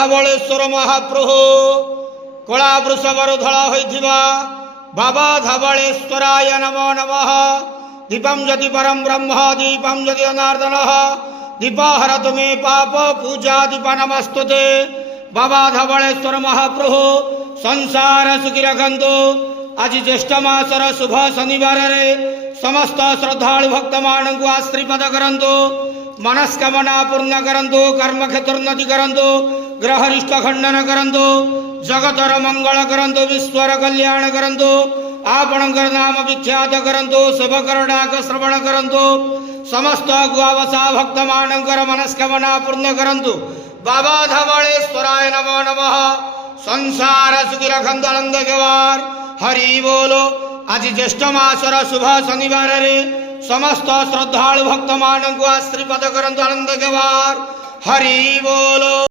धवलेश्वर महाप्रभु कला वृषभर धड़ा होइथिबा बाबा धवलेश्वराय नमो नमः। दीपम जति परम ब्रह्म दीपम जति जनार्दन दीपहरत मे पाप पूजा दीप नमस्तुते। बाबा धवलेश्वर महाप्रभु संसार सुखी रखंतु। आज ज्येष्ठ मासर शुभ शनिवार रे समस्त श्रद्धालु भक्त मान को आशीर्वाद करंतु। मनस्कामना पूर्ण करंतु। कर्म क्षेत्रोन्नति करंतु। ग्रहरिष्ट खंडन करंतु। जगतर मंगल करंतु। विश्वर कल्याण करंतु। आपणकर नाम विख्यात करंतु। शुभकर डाक श्रवण करंतु। समस्त गुआवसा भक्त मानकर मनस्कामना पूर्ण करंतु। बाबा धवलेश्वराय नमो नमः। संसार सुखी रखंतु आनंद केवार हरि बोलो। आज ज्येष्ठ मासर शुभ शनिवार रे समस्त श्रद्धालु भक्त मान को आशीर्वाद करंतु आनंद केवार हरि बोलो।